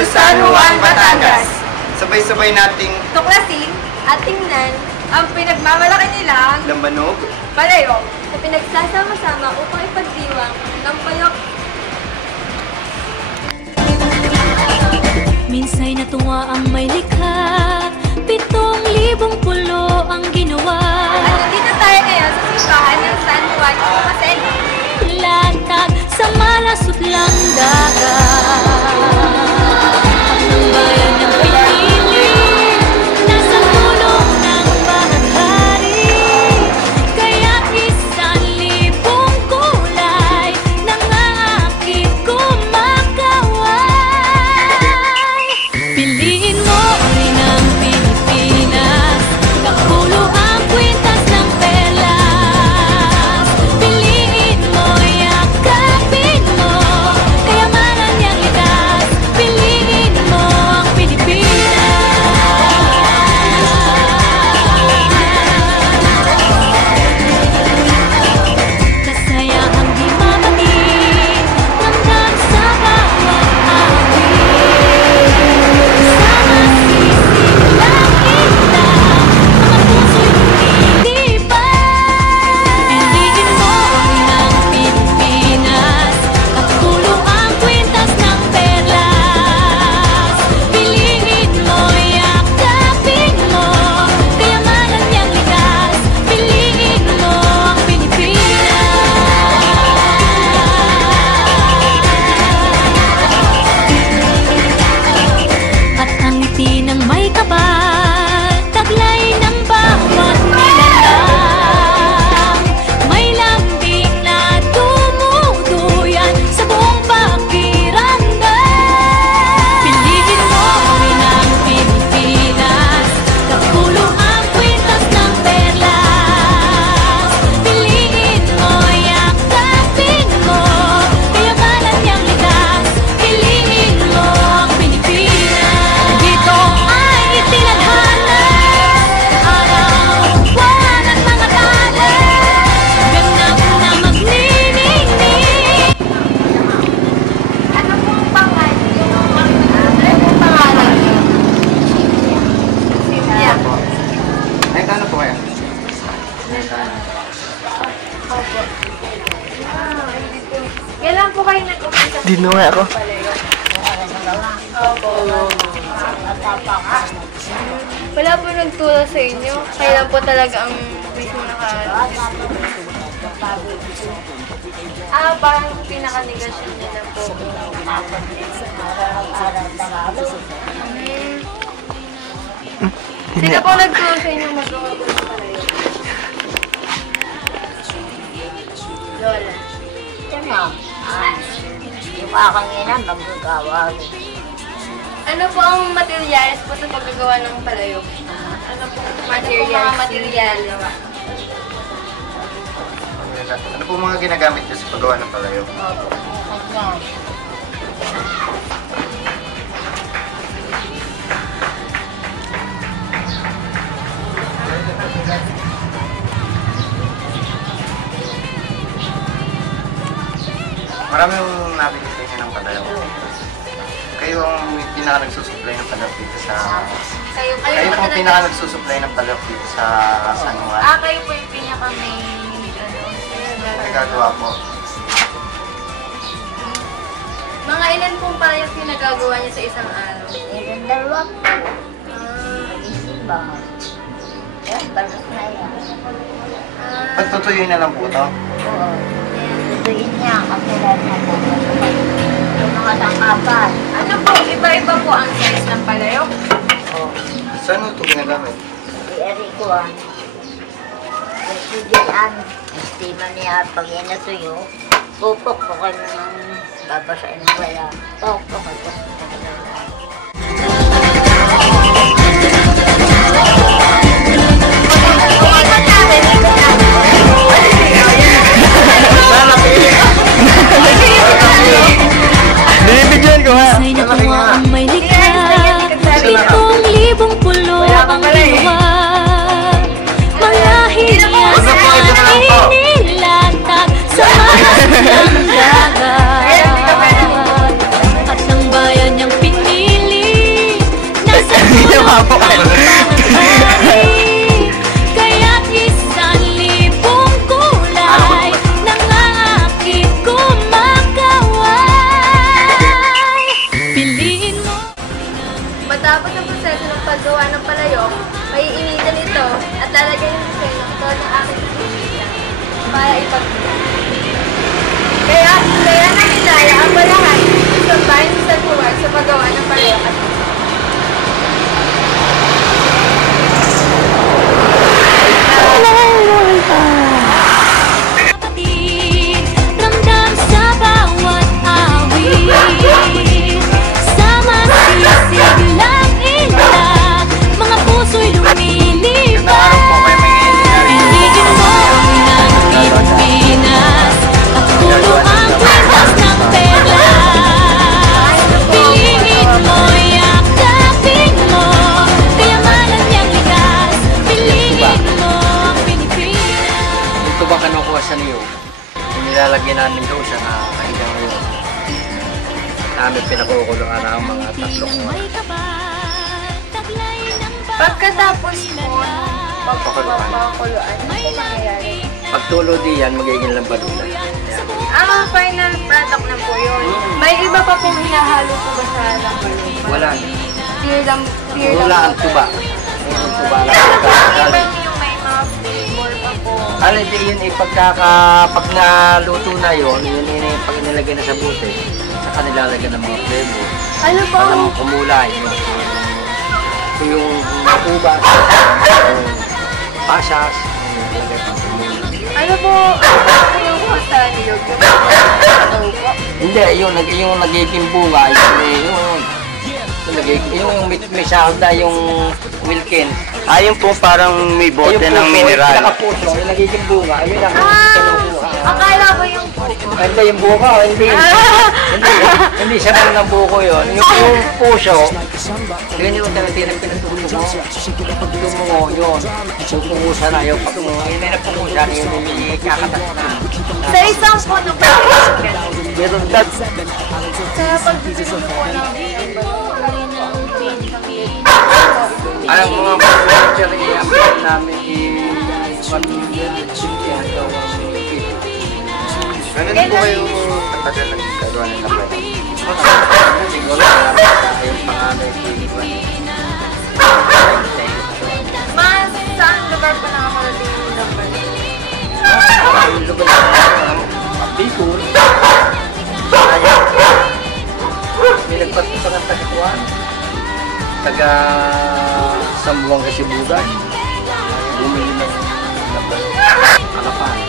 to San Juan, Batangas. Sabay-sabay nating tuklasin at tingnan ang pinagmamalaki nilang lambanog, palayok na pinagsasama-sama upang ipagdiwang ng payok. Minsay natuwa ang may likha, 7,000 pulo ang ginawa. At nandito tayo ngayon sa simbahan ng San Juan Paseno. Latag sa malasot lang dagat. Ang bayan ng Pilipinas, nasa tulong ng bahaghari. Kaya't 1,000 kulay nangaakit kumakaway. Piliin mo rin ang Pilipinas, kapulo ang kwintas ng perlas. Piliin mo, yakapin mo, kayamanan niyang likas. Piliin mo ang Pilipinas. Kasayahang di mabatid, ramdam sa bawat awit. Sama sisilang kita, mga puso'y lumilipad. Piliin mo rin ang Pilipinas, kapulo ang kwintas ng perlas. Piliin mo, yakapin mo, kayamanan niyang likas. Piliin mo ang Pilipinas. At ang ngiti ng may kapal, taglay ng bawat nilalang. May lambing na tumuduyan sa buong pakiramdam. Piliin mo rin ang Pilipinas, kapulo ang kwintas ng perlas. Piliin mo, yakapin mo, kayamanan niyang likas. Piliin mo ang Pilipinas. Dito ay itinadhana, araw, buwan at mga tala, ganap na magniningning. Ano pong pangalan niyo? Ano pong pangalan niyo? Cynthia. ay ano po kaya? Opo. Kailan po kayo nag-umpisa? Dino nga ako. Opo. Wala po nagturo sa inyo. Kailan po talaga ang mismo parang pinaka-negasyon nila po. Sino po nagturo sa inyo magawa po ng palayo? Lola. Yung aking ina, magagawa rin. Ano po ang materials po sa paggagawa ng palayo? Ano po mga materials? Ano po mga ginagamit niyo sa paggawa ng palayo? Marami yung nabili sa inyo ng palayo. Kayo ang pinaka nagsusupply ng palayo dito sa... Kayo Kayo po ang pinaka nagsusupply ng palayo dito sa San Juan. kayo po yung pinaka may Nagagawa po. Mga ilan pong palayok yung nagagawa niya sa isang araw? Yung dalawa po, isimba. Yan, balas na yan. Pagtutuyuin na lang po ito. Oo. Tutuin niya kasi rin na po. Yung mga tangkapan. Ano po, iba-iba po ang size ng palayok? Oo. Saan ito ginagamit? Eri ko kasi diyan, estima niya pag inatuyo, pupok ko kayo ng babasain mo wala. Pupok ko. Binibigyan ko ha! Minsay natuwa ang may likha, 7,000 pulo ang ginawa. Mga hinias ay inilatag sa malas ng dagat. At ang bayan niyang gawa ng palayok, maiinitan ito at lalagyan ng desenyo tulad ng aking nakikita para Kaya naminaya ang balahan sa bayan sa buwan sa paggawa ng palayok at Kapatid, ramdam sa bawat awit. Sama sisig lang ilan, mga puso'y lumilipad. Piligin mo ng Pilipinas, at pulo ang kwintas ng perlas. Piliin mo, yakapin mo, kayamanan niyang likas. Piliin mo ang Pilipinas. Ito ba kinukuha sa niyo? Nilalagyan namin doon sa hanggang ngayon. Namin pinakukuluan ang mga tatlong May kapal, taglay ng pagkatapos mo ng pagpapakuluan, ano po mangyayari? pagtulo diyan, magiging lambadulan. Ang final product na po yun. May iba pa pong hinahalo po ba sa lampal? Wala. Pure lang Wala ang po. tuba. Ang tuba lang. Iba yung may mga flavor pa po. Ano hindi yun pag naluto na yun pag nilagay na sa bote, saka nilalagyan ng mga flavor. Ano po Para ang kumulay. Ito yung tuba, pasas, nilagay pang kumulay. ano po yung sa niyog? Yung ano po? Hindi, yung nagiging bunga, yung may sahod na yung Wilkin. Ayun po parang may bote ng mineral. Yung pinakapuso, yung nagiging bunga, ayun ang kinukuha. Akala ko yung buko. Hindi, yung buko, hindi siya lang ng buko yun. Yung puso, yun yung tinatirang pinatulo mo. Tumungo yun. Yung pungusa na yun. Pag hindi na pungusa, yun yung kakatas na. Sa isang po ng pagkakasya. Meron that. Sa pagbibigay po ng Ang mga furniture i-apply namin i-1 million yan daw ang Ganun po kayo katagal nagkagawa ng lampal. siguro kaya yung panganay Mas saan lugar po nakakarating yung lampal? ang lugar ng Bicol. May nagpatusa ng taga-kuwan. Taga Sambuang Kasibugan. Bumili ng lampal. Kalapan.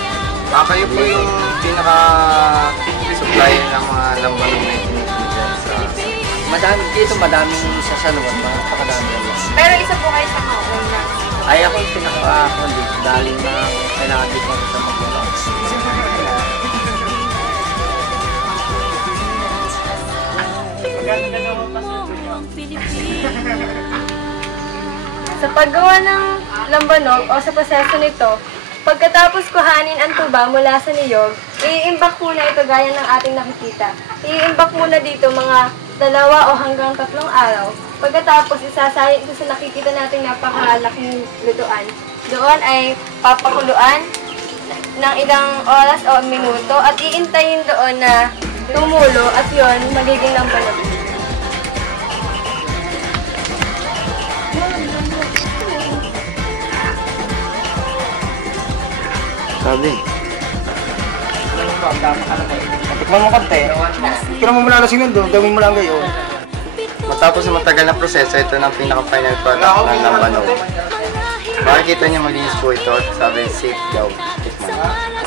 Kayo po yung pinaka-supplier ng mga lampal na itinitibigyan sa... Madaming sa Sanuan, napakadami naman. Pero isa po kayo sa mga una. Ay ako yung pinaka-kundi dahil na kailangan din ko sa magulang. Sa paggawa ng lambanog o sa proseso nito, pagkatapos kuhanin ang tuba mula sa niyog, iimbak muna ito gaya ng ating nakikita. Iimbak muna dito mga 2 o hanggang 3 araw. Pagkatapos isasayin ito sa nakikita nating napakalaking lutuan. Doon ay papakuluan ng ilang oras o minuto at iintayin doon na tumulo at yon magiging lambanog. Sabi. Tikman mo konti. Tikman mo mula lasing nun doon, gawin mo lang gayon. Matapos ng matagal na proseso, ito na ang pinaka-final product ng lambanog. Makikita niyo malinis po ito. Sabi, safe daw. Tikman.